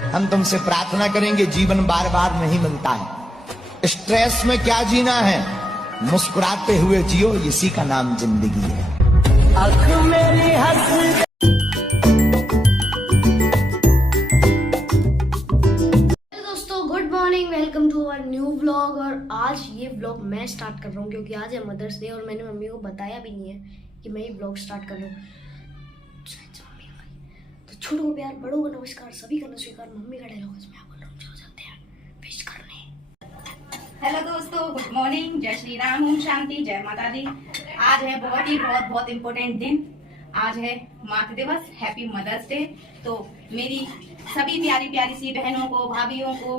हम तुमसे प्रार्थना करेंगे, जीवन बार बार नहीं मिलता है। स्ट्रेस में क्या जीना है, मुस्कुराते हुए जियो, इसी का नाम जिंदगी है। मेरी हंस good morning, welcome to our new vlog. और आज ये व्लॉग मैं स्टार्ट कर रहा हूँ क्योंकि आज है मदर्स डे और मैंने मम्मी को बताया भी नहीं है कि मैं ये व्लॉग स्टार्ट कर रहा हूँ। तो छोटों को प्यार, बड़ों को नमस्कार, सभी का स्वीकार। मम्मी का डायलॉग इसमें आप बोल रहा हूँ, जाते हैं विश करने। हेलो दोस्तों, गुड मॉर्निंग, जय श्री राम, ओम शांति, जय माता दी। आज है बहुत इम्पोर्टेंट दिन। आज है मातृ दिवस, हैप्पी मदर्स डे। तो मेरी सभी प्यारी प्यारी सी बहनों को, भाभीयों को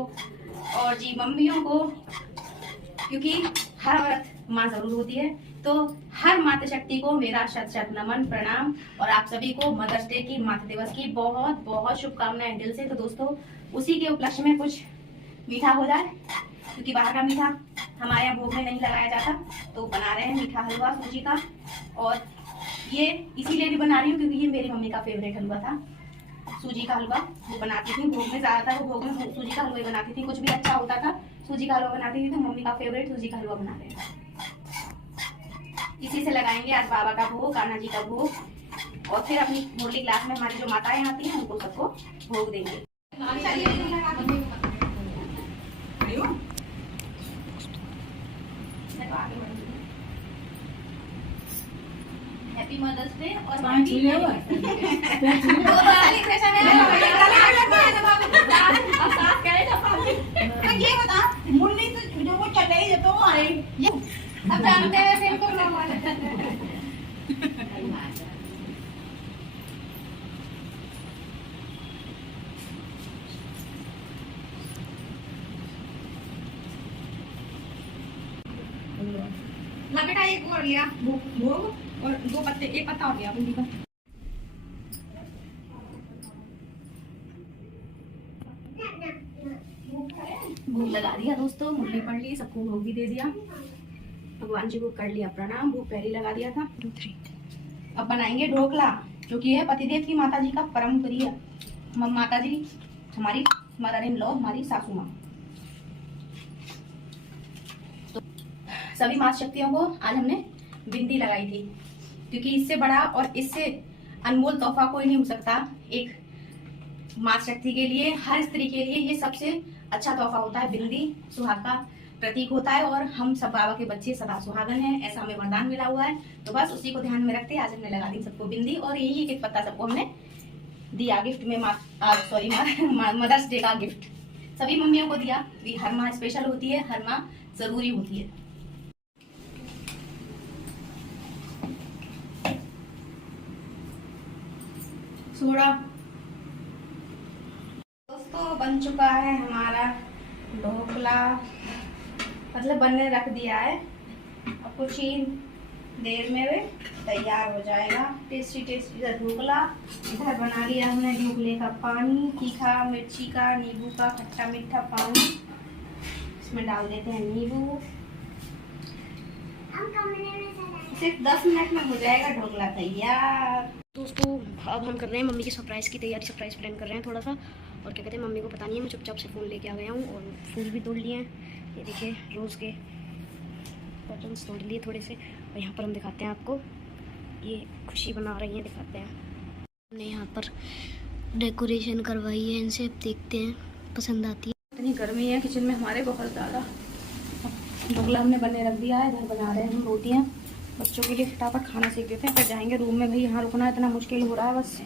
और जी मम्मियों को, क्योंकि हर औरत माँ जरूर होती है, तो हर मातृशक्ति को मेरा शत शत नमन, प्रणाम। और आप सभी को मदर्स डे की, मातृ दिवस की बहुत बहुत शुभकामनाएं दिल से। तो दोस्तों, उसी के उपलक्ष्य में कुछ मीठा हो जाए, क्योंकि बाहर का मीठा हमारे यहाँ भोग में नहीं लगाया जाता, तो बना रहे हैं मीठा हलवा सूजी का। और ये इसीलिए भी बना रही हूँ क्योंकि ये मेरी मम्मी का फेवरेट हलवा था, सूजी का हलवा। वो बनाती थी भोग में, ज्यादातर वो भोग में सूजी का हलवा ही बनाती थी। कुछ भी अच्छा होता था सूजी का हलवा बनाती थी, तो मम्मी का फेवरेट सूजी का हलवा बना रहे हैं। इसी से लगाएंगे आज बाबा का भोग, कान्हा जी का भोग, और फिर अपनी मुरली क्लास में हमारी जो माताएं आती हैं उनको सबको भोग देंगे। हैप्पी मदर्स डे और ये बता मुरली तो जो वो चले ही तो अब जानते हैं वैसे इनको ना बेटा एक और लिया भोग और दो पत्ते, एक पत्ता और लिया बूंदी का। भोग लगा दिया दोस्तों, मुरली पढ़ ली, सबको भोग भी दे दिया, भगवान जी को कर लिया प्रणाम, भोग पहले लगा दिया था। 2 3 अब बनाएंगे ढोकला, जो कि है पतिदेव की माता जी का परम प्रिय। माता जी हमारी मदर इन लॉ, हमारी सासू माँ। तो सभी माता शक्तियों को आज हमने बिंदी लगाई थी, क्योंकि इससे बड़ा और इससे अनमोल तोहफा कोई नहीं हो सकता। एक माता शक्ति के लिए, हर स्त्री के लिए ये सबसे अच्छा तोहफा होता है। बिंदी सुहाग का प्रतीक होता है और हम सब बाबा के बच्चे सदा सुहागन हैं, ऐसा हमें वरदान मिला हुआ है। तो बस उसी को ध्यान में रखते आज हमने लगा दी सबको बिंदी, और यही एक पत्ता सबको हमने दिया गिफ्ट में, मदर्स डे का गिफ्ट सभी मम्मियों को दिया। हर माँ स्पेशल होती है, हर माँ जरूरी होती है। सोडा दोस्तों बन चुका है हमारा ढोकला, मतलब बनने रख दिया है। अब कुछ ही देर में वे तैयार हो जाएगा टेस्टी टेस्टी सा ढोकला। इधर बना लिया हमने ढोकले का पानी, तीखा मिर्ची का, नींबू का खट्टा मीठा पानी। इसमें डाल देते हैं नींबू। सिर्फ 10 मिनट में हो जाएगा ढोकला तैयार। दोस्तों अब हम कर रहे हैं मम्मी की सरप्राइज़ की तैयारी, सरप्राइज़ प्लान कर रहे हैं थोड़ा सा। और क्या कहते हैं, मम्मी को पता नहीं है, मैं चुपचाप से फ़ोन लेके आ गया हूँ और फूल भी तोड़ लिए हैं। ये देखिए रोज़ के बटन्स तोड़ लिए थोड़े से। और यहाँ पर हम दिखाते हैं आपको, ये खुशी बना रही हैं, दिखाते हैं। हमने यहाँ पर डेकोरेशन करवाई है इनसे, अब देखते हैं पसंद आती है। इतनी गर्मी है किचन में हमारे बहुत ज़्यादा। ढोकला हमने बने रख दिया है, इधर बना रहे हैं हम रोटियाँ। बच्चों के लिए फटाफट खाना सीख देते हैं, फिर जाएंगे रूम में। भाई यहाँ रुकना इतना मुश्किल हो रहा है, बस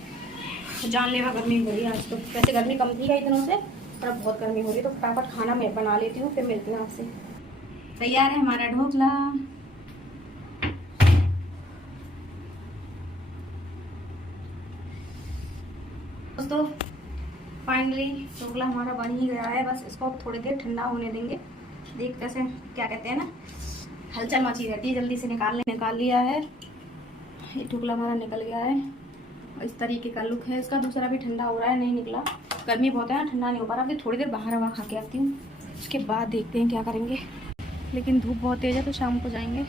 जानलेवा गर्मी हो रही है आज तो। वैसे गर्मी कम थी कई दिनों से, पर अब बहुत गर्मी हो रही है, तो फटाफट खाना मैं बना लेती हूँ, फिर मिलते हैं आपसे। तैयार है हमारा ढोकला। दोस्तों फाइनली ढोकला हमारा बन ही गया है, बस इसको थोड़ी देर ठंडा होने देंगे। देख कैसे, क्या कहते हैं ना, हलचल मची रहती है, जल्दी से निकाल लिया है। ये ढोकला हमारा निकल गया है, इस तरीके का लुक है इसका। दूसरा भी ठंडा हो रहा है, नहीं निकला, गर्मी बहुत है ना, ठंडा नहीं हो पा रहा। अभी थोड़ी देर बाहर हवा खा के आती हूँ, उसके बाद देखते हैं क्या करेंगे। लेकिन धूप बहुत तेज है, तो शाम को जाएंगे।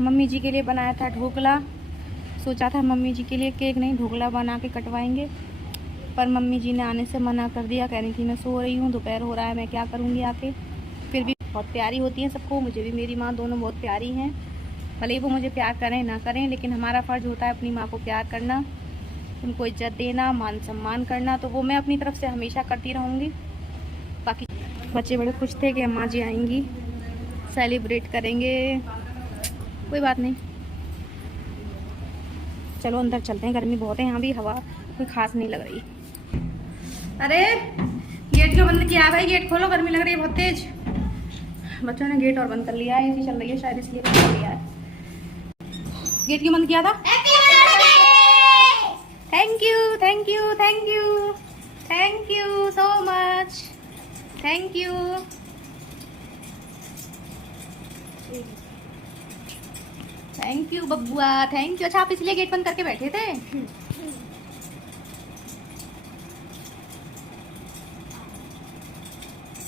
मम्मी जी के लिए बनाया था ढोकला, सोचा था मम्मी जी के लिए केक नहीं ढोकला बना के कटवाएंगे, पर मम्मी जी ने आने से मना कर दिया, कह रही थी मैं सो रही हूँ, दोपहर हो रहा है, मैं क्या करूँगी आके। फिर भी बहुत प्यारी होती हैं सबको, मुझे भी मेरी माँ, दोनों बहुत प्यारी हैं। भले ही वो मुझे प्यार करें ना करें, लेकिन हमारा फ़र्ज़ होता है अपनी माँ को प्यार करना, उनको इज्जत देना, मान सम्मान करना, तो वो मैं अपनी तरफ से हमेशा करती रहूँगी। बाकी बच्चे बड़े खुश थे कि अम्मा जी आएंगी, सेलिब्रेट करेंगे। कोई बात नहीं, चलो अंदर चलते हैं, गर्मी बहुत है यहाँ भी, हवा कोई खास नहीं लग रही। अरे गेट क्यों बंद किया है भाई? गेट खोलो, गर्मी लग रही है बहुत तेज। बच्चों ने गेट और बंद कर लिया है, एसी चल रही है शायद इसलिए बंद कर लिया है। गेट क्यों बंद किया था? Thank you thank you thank you thank you so much, thank you. Thank you Babbua, thank you. अच्छा आप इसलिए गेट बंद करके बैठे थे?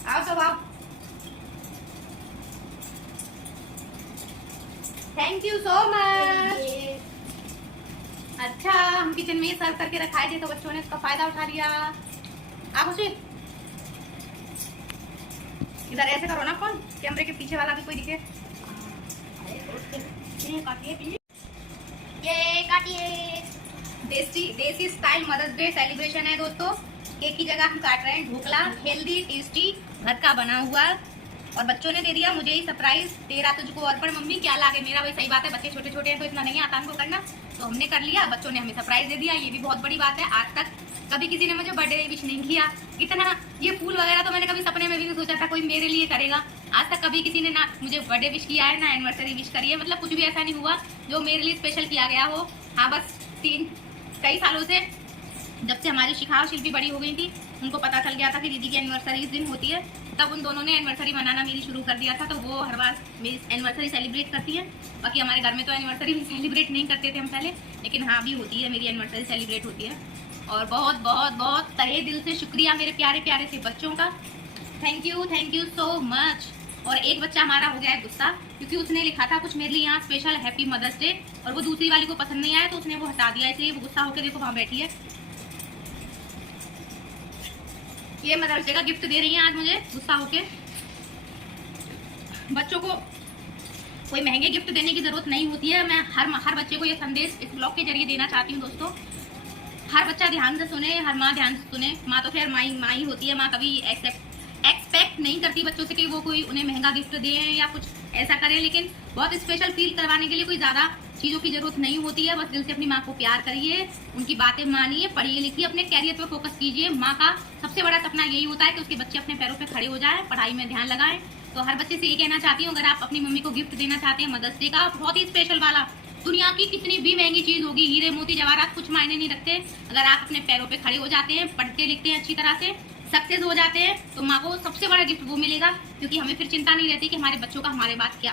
आओ सब आओ। Thank you so much. अच्छा हम किचन में सर्व करके रखाए थे तो बच्चों ने इसका फायदा उठा लिया। आप उसे इधर ऐसे करो ना, कौन कैमरे के पीछे वाला भी कोई दिखे। ये काटिए। देसी स्टाइल मदर्स डे सेलिब्रेशन है दोस्तों। केक की जगह हम काट रहे हैं ढोकला, हेल्दी टेस्टी घर का बना हुआ, और बच्चों ने दे दिया मुझे ही सरप्राइज, तेरा तुझको अर्पण मम्मी क्या लागे मेरा। भाई सही बात है, बच्चे छोटे छोटे हैं तो इतना नहीं आता हमको करना, तो हमने कर लिया, बच्चों ने हमें सरप्राइज दे दिया, ये भी बहुत बड़ी बात है। आज तक कभी किसी ने मुझे बर्थडे विश नहीं किया, इतना ये फूल वगैरह तो मैंने कभी सपने में भी नहीं सोचा था कोई मेरे लिए करेगा। आज तक कभी किसी ने ना मुझे बर्थडे विश किया है, ना एनिवर्सरी विश करी है, मतलब कुछ भी ऐसा नहीं हुआ जो मेरे लिए स्पेशल किया गया हो। हाँ बस कई सालों से जब से हमारी शिखा और शिल्पी बड़ी हो गई थी, उनको पता चल गया था कि दीदी की एनिवर्सरी इस दिन होती है, तब उन दोनों ने एनिवर्सरी मनाना मेरी शुरू कर दिया था, तो वो हर बार मेरी एनिवर्सरी सेलिब्रेट करती है। बाकी हमारे घर में तो एनिवर्सरी भी सेलिब्रेट नहीं करते थे हम पहले, लेकिन हाँ अभी होती है, मेरी एनिवर्सरी सेलिब्रेट होती है। और बहुत बहुत बहुत तहे दिल से शुक्रिया मेरे प्यारे प्यारे से बच्चों का, थैंक यू सो मच। और एक बच्चा हमारा हो गया है गुस्सा, क्योंकि उसने लिखा था कुछ मेरे लिए यहाँ स्पेशल हैप्पी मदर्स डे, और वो दूसरी वाली को पसंद नहीं आया तो उसने वो हटा दिया, इसलिए वो गुस्सा होकर देखो वहाँ बैठी है। ये मदर्स डे का गिफ्ट दे रही है आज मुझे गुस्सा होके। बच्चों को कोई महंगे गिफ्ट देने की जरूरत नहीं होती है। मैं हर बच्चे को ये संदेश इस ब्लॉग के जरिए देना चाहती हूँ दोस्तों, हर बच्चा ध्यान से सुने, हर माँ ध्यान से सुने। माँ तो खैर माँ ही होती है, माँ कभी एक्सपेक्ट नहीं करती बच्चों से कि वो कोई उन्हें महंगा गिफ्ट दे या कुछ ऐसा करे, लेकिन बहुत स्पेशल फील करवाने के लिए कोई ज्यादा चीजों की जरूरत नहीं होती है। बस दिल से अपनी माँ को प्यार करिए, उनकी बातें मानिए, पढ़िए लिखिए, अपने कैरियर पर फोकस कीजिए। माँ का सबसे बड़ा सपना यही होता है कि उसके बच्चे अपने पैरों पे खड़े हो जाएं, पढ़ाई में ध्यान लगाएं। तो हर बच्चे से ये कहना चाहती हूँ, अगर आप अपनी मम्मी को गिफ्ट देना चाहते हैं मदर्स डे का, बहुत ही स्पेशल वाला, दुनिया की कितनी भी महंगी चीज होगी, हीरे मोती जवाहरात कुछ मायने नहीं रखते, अगर आप अपने पैरों पे खड़े हो जाते हैं, पढ़ते लिखते हैं अच्छी तरह से, सक्सेस हो जाते हैं, तो माँ को सबसे बड़ा गिफ्ट वो मिलेगा, क्योंकि हमें फिर चिंता नहीं रहती कि हमारे बच्चों का हमारे बाद क्या,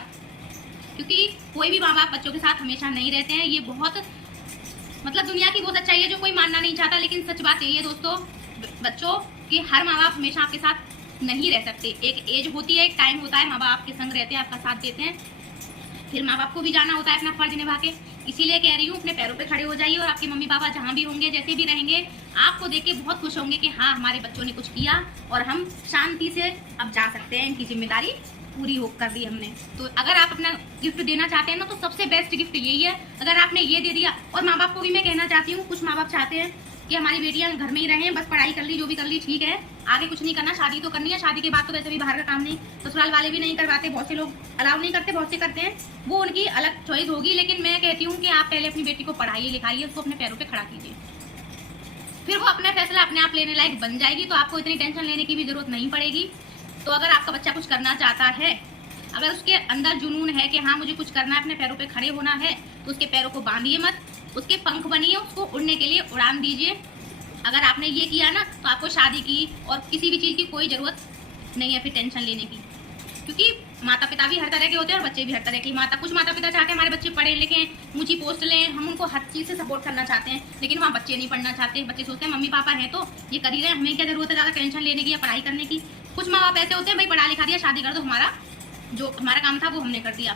क्योंकि कोई भी माँ बाप बच्चों के साथ हमेशा नहीं रहते हैं। ये बहुत मतलब दुनिया की वो सच्चाई है जो कोई मानना नहीं चाहता, लेकिन सच बात यही है दोस्तों, बच्चों की हर माँ बाप हमेशा आपके साथ नहीं रह सकते। एक एज होती है, एक टाइम होता है, माँ बाप आपके संग रहते हैं, आपका साथ देते हैं, फिर माँ बाप को भी जाना होता है अपना फर्ज निभा के। इसीलिए कह रही हूँ अपने पैरों पे खड़े हो जाइए, और आपके मम्मी पापा जहाँ भी होंगे, जैसे भी रहेंगे, आपको देख के बहुत खुश होंगे कि हाँ हमारे बच्चों ने कुछ किया, और हम शांति से अब जा सकते हैं, इनकी जिम्मेदारी पूरी हो कर दी हमने। तो अगर आप अपना गिफ्ट देना चाहते हैं ना, तो सबसे बेस्ट गिफ्ट यही है, अगर आपने ये दे दिया। और माँ बाप को भी मैं कहना चाहती हूँ, कुछ माँ बाप चाहते हैं कि हमारी बेटियां घर में ही रहें, बस पढ़ाई कर ली, जो भी कर ली ठीक है, आगे कुछ नहीं करना, शादी तो करनी है, शादी के बाद तो वैसे भी बाहर का काम नहीं, ससुराल वाले भी नहीं करवाते, बहुत से लोग अलाउ नहीं करते, बहुत से करते हैं, वो उनकी अलग चॉइस होगी। लेकिन मैं कहती हूँ कि आप पहले अपनी बेटी को पढ़ाइए लिखाइए, उसको अपने पैरों पे खड़ा कीजिए, फिर वो अपना फैसला अपने आप लेने लायक बन जाएगी, तो आपको इतनी टेंशन लेने की भी जरूरत नहीं पड़ेगी। तो अगर आपका बच्चा कुछ करना चाहता है, अगर उसके अंदर जुनून है कि हाँ मुझे कुछ करना है, अपने पैरों पे खड़े होना है, तो उसके पैरों को बांधिए मत, उसके पंख बनिए, उसको उड़ने के लिए उड़ान दीजिए। अगर आपने ये किया ना, तो आपको शादी की और किसी भी चीज़ की कोई ज़रूरत नहीं है फिर टेंशन लेने की, क्योंकि माता पिता भी हर तरह के होते हैं और बच्चे भी हर तरह के। कुछ माता पिता चाहते हैं हमारे बच्चे पढ़े लिखें, ऊंची पोस्ट लें, हम उनको हर चीज़ से सपोर्ट करना चाहते हैं, लेकिन वहाँ बच्चे नहीं पढ़ना चाहते। बच्चे सोचते हैं मम्मी पापा हैं तो ये कर ही रहे, हमें क्या जरूरत है ज़्यादा टेंशन लेने की या पढ़ाई करने की। कुछ माँ बाप ऐसे होते हैं, भाई पढ़ा लिखा दिया, शादी कर दो, जो हमारा काम था वो हमने कर दिया।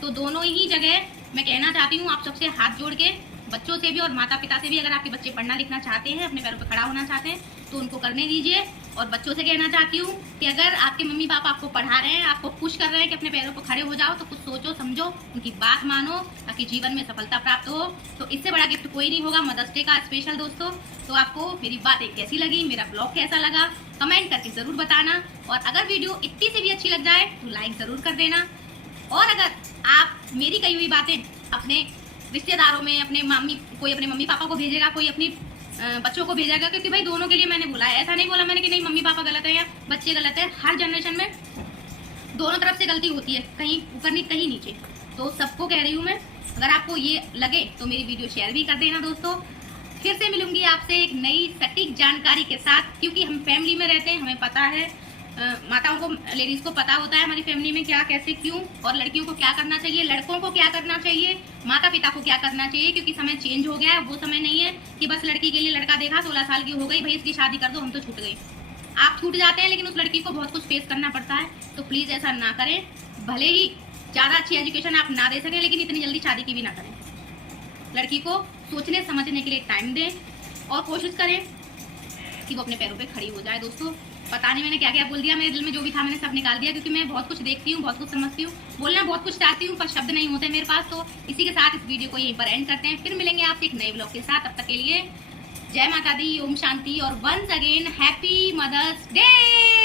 तो दोनों ही जगह मैं कहना चाहती हूँ, आप सबसे हाथ जोड़ के बच्चों से भी और माता पिता से भी, अगर आपके बच्चे पढ़ना लिखना चाहते हैं, अपने पैरों पर खड़ा होना चाहते हैं, तो उनको करने दीजिए। और बच्चों से कहना चाहती हूँ कि अगर आपके मम्मी पापा आपको पढ़ा रहे हैं, आपको पुश कर रहे हैं कि अपने पैरों पर खड़े हो जाओ, तो कुछ सोचो समझो, उनकी बात मानो, ताकि जीवन में सफलता प्राप्त हो। तो इससे बड़ा गिफ्ट कोई नहीं होगा मदर्स डे का स्पेशल दोस्तों। तो आपको मेरी बातें कैसी लगी, मेरा ब्लॉग कैसा लगा, कमेंट करके जरूर बताना। और अगर वीडियो इतनी से भी अच्छी लग जाए तो लाइक जरूर कर देना। और अगर आप मेरी कही हुई बातें अपने रिश्तेदारों में, कोई अपने मम्मी पापा को भेजेगा, कोई अपनी बच्चों को भेजेगा, क्योंकि भाई दोनों के लिए मैंने बोला है, ऐसा नहीं बोला मैंने कि नहीं मम्मी पापा गलत है या बच्चे गलत है। हर जनरेशन में दोनों तरफ से गलती होती है, कहीं ऊपर नहीं कहीं नीचे। तो सबको कह रही हूँ मैं, अगर आपको ये लगे तो मेरी वीडियो शेयर भी कर देना दोस्तों। फिर से मिलूंगी आपसे एक नई सटीक जानकारी के साथ, क्योंकि हम फैमिली में रहते हैं, हमें पता है, माताओं को, लेडीज को पता होता है हमारी फैमिली में क्या कैसे क्यों, और लड़कियों को क्या करना चाहिए, लड़कों को क्या करना चाहिए, माता पिता को क्या करना चाहिए। क्योंकि समय चेंज हो गया है, वो समय नहीं है कि बस लड़की के लिए लड़का देखा 16 साल की हो गई, भाई इसकी शादी कर दो, हम तो छूट गए। आप छूट जाते हैं, लेकिन उस लड़की को बहुत कुछ फेस करना पड़ता है। तो प्लीज ऐसा ना करें। भले ही ज्यादा अच्छी एजुकेशन आप ना दे सकें, लेकिन इतनी जल्दी शादी की भी ना करें। लड़की को सोचने समझने के लिए टाइम दें और कोशिश करें कि वो अपने पैरों पे खड़ी हो जाए दोस्तों। पता नहीं मैंने क्या क्या बोल दिया, मेरे दिल में जो भी था मैंने सब निकाल दिया, क्योंकि मैं बहुत कुछ देखती हूँ, बहुत कुछ समझती हूँ, बोलना बहुत कुछ चाहती हूँ, पर शब्द नहीं होते मेरे पास। तो इसी के साथ इस वीडियो को यहीं पर एंड करते हैं। फिर मिलेंगे आपसे एक नए ब्लॉग के साथ। तब तक के लिए जय माता दी, ओम शांति, और once again happy mother's day.